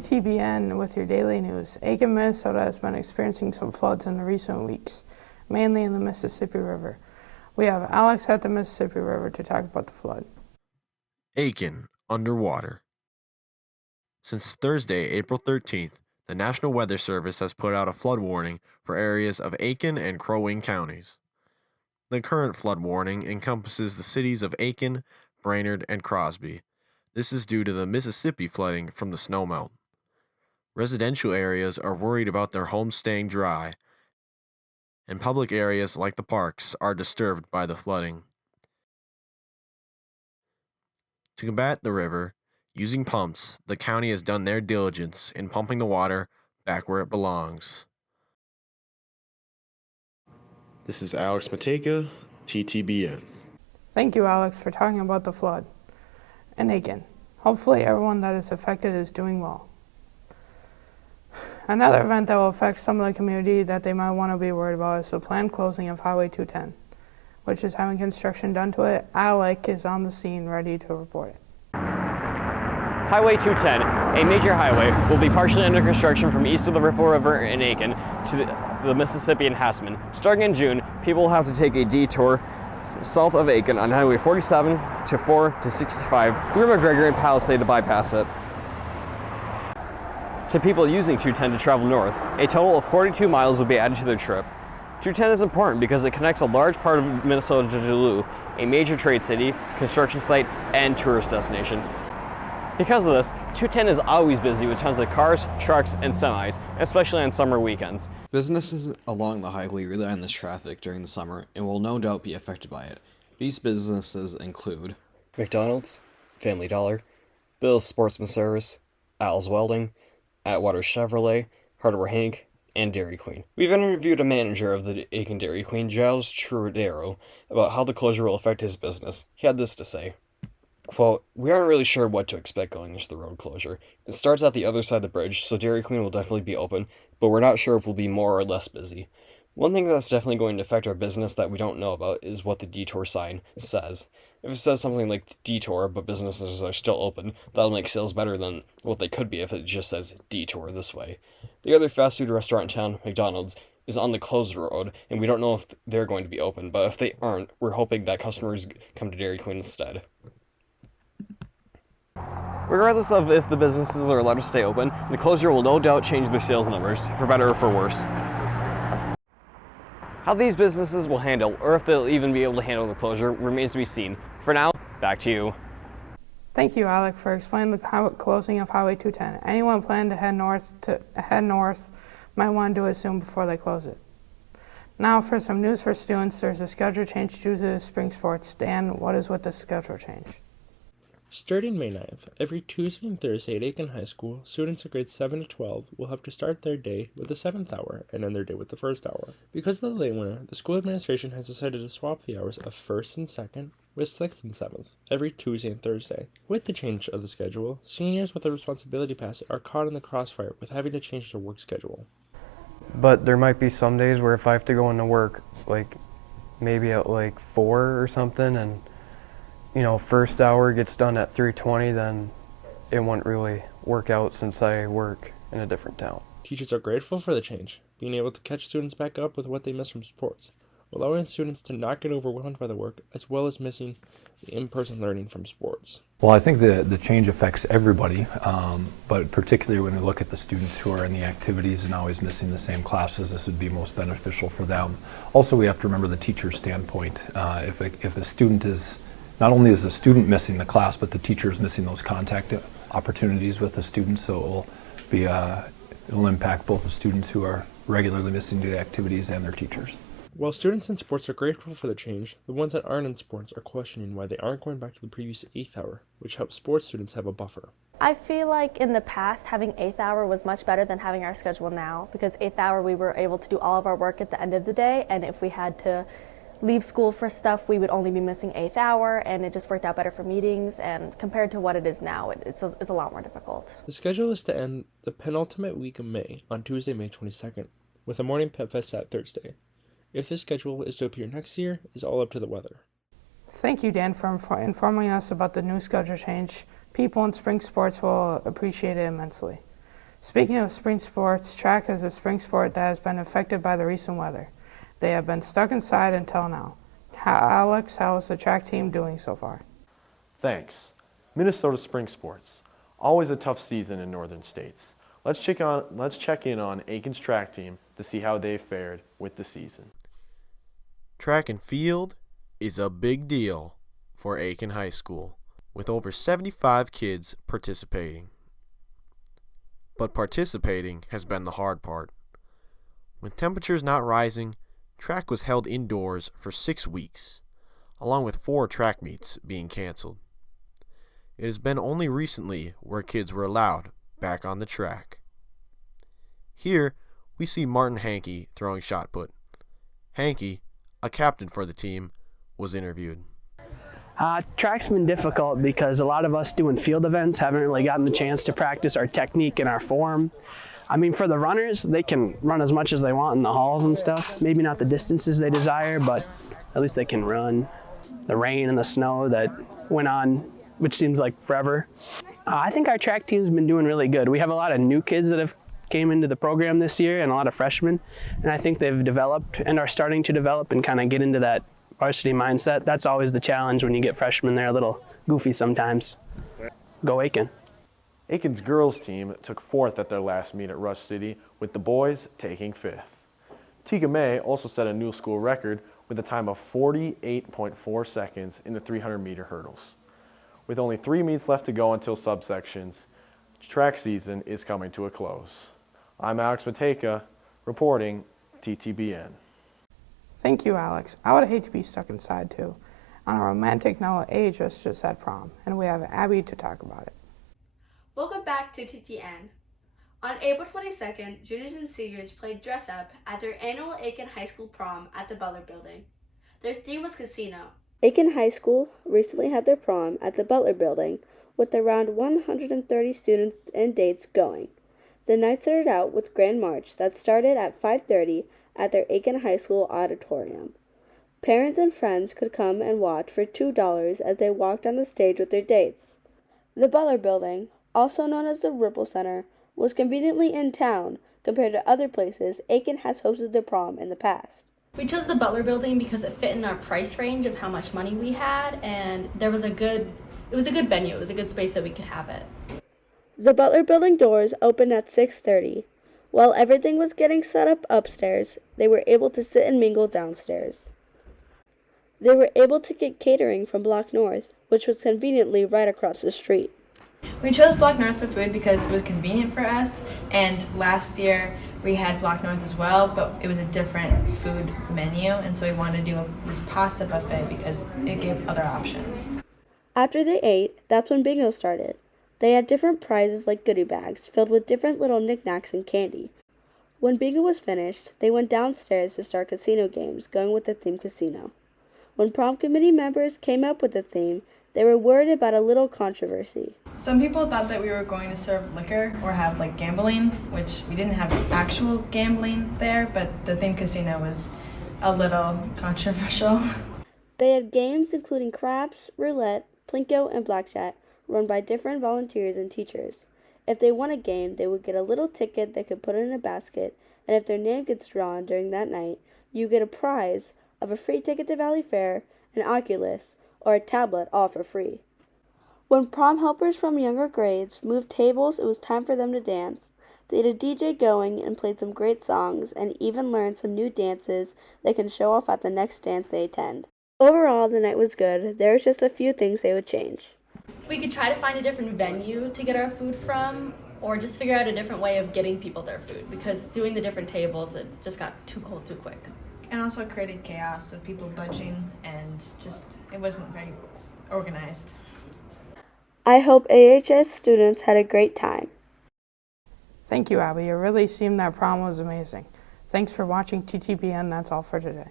TTBN with your daily news. Aiken, Minnesota has been experiencing some floods in the recent weeks, mainly in the Mississippi River. We have Alex at the Mississippi River to talk about the flood. Aiken, underwater. Since Thursday, April 13th, the National Weather Service has put out a flood warning for areas of Aiken and Crow Wing counties. The current flood warning encompasses the cities of Aiken, Brainerd, and Crosby. This is due to the Mississippi flooding from the snowmelt. Residential areas are worried about their homes staying dry, and public areas like the parks are disturbed by the flooding. To combat the river, using pumps, the county has done their diligence in pumping the water back where it belongs. This is Alex Mateka, TTBN. Thank you, Alex, for talking about the flood. And Aiken, hopefully everyone that is affected is doing well. Another event that will affect some of the community that they might want to be worried about is the planned closing of Highway 210, which is having construction done to it. Alec is on the scene ready to report it. Highway 210, a major highway, will be partially under construction from east of the Ripple River in Aiken to the Mississippi in Hassman. Starting in June, people will have to take a detour south of Aiken on Highway 47 to 4 to 65 through McGregor and Palisade to bypass it. To people using 210 to travel north, a total of 42 miles will be added to their trip. 210 is important because it connects a large part of Minnesota to Duluth, a major trade city, construction site, and tourist destination. Because of this, 210 is always busy with tons of cars, trucks, and semis, especially on summer weekends. Businesses along the highway rely on this traffic during the summer and will no doubt be affected by it. These businesses include McDonald's, Family Dollar, Bill's Sportsman Service, Al's Welding, Atwater Chevrolet, Hardware Hank, and Dairy Queen. We've interviewed a manager of the Aiken Dairy Queen, Giles Trudero, about how the closure will affect his business. He had this to say. Quote, "We aren't really sure what to expect going into the road closure. It starts at the other side of the bridge, so Dairy Queen will definitely be open, but we're not sure if we'll be more or less busy. One thing that's definitely going to affect our business that we don't know about is what the detour sign says. If it says something like detour, but businesses are still open, that'll make sales better than what they could be if it just says detour this way. The other fast food restaurant in town, McDonald's, is on the closed road, and we don't know if they're going to be open, but if they aren't, we're hoping that customers come to Dairy Queen instead." Regardless of if the businesses are allowed to stay open, the closure will no doubt change their sales numbers, for better or for worse. How these businesses will handle, or if they'll even be able to handle the closure, remains to be seen. For now, back to you. Thank you, Alec, for explaining the closing of Highway 210. Anyone planning to head north might want to do it soon before they close it. Now for some news for students. There's a schedule change due to the spring sports. Dan, what is with the schedule change? Starting May 9th, every Tuesday and Thursday at Aiken High School, students in grades 7 to 12 will have to start their day with the 7th hour and end their day with the 1st hour. Because of the late winter, the school administration has decided to swap the hours of 1st and 2nd with 6th and 7th every Tuesday and Thursday. With the change of the schedule, seniors with a responsibility pass are caught in the crossfire with having to change their work schedule. But there might be some days where if I have to go into work, like maybe at like 4 or something, and first hour gets done at 3:20, then it won't really work out since I work in a different town. Teachers are grateful for the change, being able to catch students back up with what they missed from sports, allowing students to not get overwhelmed by the work, as well as missing the in-person learning from sports. Well, I think the change affects everybody, but particularly when we look at the students who are in the activities and always missing the same classes, this would be most beneficial for them. Also, we have to remember the teacher's standpoint. If a student is, not only is the student missing the class, but the teacher is missing those contact opportunities with the students, so it'll impact both the students who are regularly missing the activities and their teachers. While students in sports are grateful for the change, the ones that aren't in sports are questioning why they aren't going back to the previous 8th hour, which helps sports students have a buffer. I feel like in the past, having 8th hour was much better than having our schedule now, because 8th hour we were able to do all of our work at the end of the day, and if we had to leave school for stuff, we would only be missing 8th hour, and it just worked out better for meetings, and compared to what it is now, it's a lot more difficult. The schedule is to end the penultimate week of May on Tuesday, May 22nd, with a morning pep fest that Thursday. If this schedule is to appear next year, is all up to the weather. Thank you, Dan, for informing us about the new schedule change. People in spring sports will appreciate it immensely. Speaking of spring sports, track is a spring sport that has been affected by the recent weather. They have been stuck inside until now. Alex, how is the track team doing so far? Thanks. Minnesota spring sports. Always a tough season in northern states. Let's check in on Aiken's track team to see how they fared with the season. Track and field is a big deal for Aiken High School, with over 75 kids participating. But participating has been the hard part. With temperatures not rising, track was held indoors for 6 weeks, along with 4 track meets being canceled. It has been only recently where kids were allowed back on the track. Here, we see Martin Hankey throwing shot put. Hankey, a captain for the team, was interviewed. Track's been difficult because a lot of us doing field events haven't really gotten the chance to practice our technique and our form. I mean, for the runners, they can run as much as they want in the halls and stuff. Maybe not the distances they desire, but at least they can run. The rain and the snow that went on, which seems like forever. I think our track team's been doing really good. We have a lot of new kids that have came into the program this year and a lot of freshmen, and I think they've developed and are starting to develop and kind of get into that varsity mindset. That's always the challenge when you get freshmen. They're a little goofy sometimes. Go Aiken. Aiken's girls team took 4th at their last meet at Rush City, with the boys taking 5th. Tika May also set a new school record with a time of 48.4 seconds in the 300-meter hurdles. With only 3 meets left to go until subsections, track season is coming to a close. I'm Alex Mateka, reporting TTBN. Thank you, Alex. I would hate to be stuck inside too. On a romantic note, AHS just had prom, and we have Abby to talk about it. Welcome back to TTN. On April 22nd, juniors and seniors played dress up at their annual Aiken High School prom at the Butler Building. Their theme was casino. Aiken High School recently had their prom at the Butler Building with around 130 students and dates going. The night started out with Grand March that started at 5:30 at their Aiken High School auditorium. Parents and friends could come and watch for $2 as they walked on the stage with their dates. The Butler Building, also known as the Ripple Center, was conveniently in town compared to other places Aiken has hosted their prom in the past. We chose the Butler Building because it fit in our price range of how much money we had, and it was a good venue. It was a good space that we could have it. The Butler Building doors opened at 6:30. While everything was getting set up upstairs, they were able to sit and mingle downstairs. They were able to get catering from Block North, which was conveniently right across the street. We chose Block North for food because it was convenient for us, and last year we had Block North as well, but it was a different food menu, and so we wanted to do this pasta buffet because it gave other options. After they ate, that's when bingo started. They had different prizes like goodie bags filled with different little knickknacks and candy. When bingo was finished, they went downstairs to start casino games, going with the theme casino. When prom committee members came up with the theme, they were worried about a little controversy. Some people thought that we were going to serve liquor or have like gambling, which we didn't have actual gambling there, but the theme casino was a little controversial. They had games including craps, roulette, plinko, and blackjack, run by different volunteers and teachers. If they won a game, they would get a little ticket they could put in a basket, and if their name gets drawn during that night, you get a prize of a free ticket to Valley Fair, an Oculus, or a tablet, all for free. When prom helpers from younger grades moved tables, it was time for them to dance. They had a DJ going and played some great songs, and even learned some new dances they can show off at the next dance they attend. Overall, the night was good. There was just a few things they would change. We could try to find a different venue to get our food from, or just figure out a different way of getting people their food, because doing the different tables, it just got too cold too quick. And also created chaos of people budging, and just, it wasn't very organized. I hope AHS students had a great time. Thank you, Abby. It really seemed that prom was amazing. Thanks for watching TTBN. That's all for today.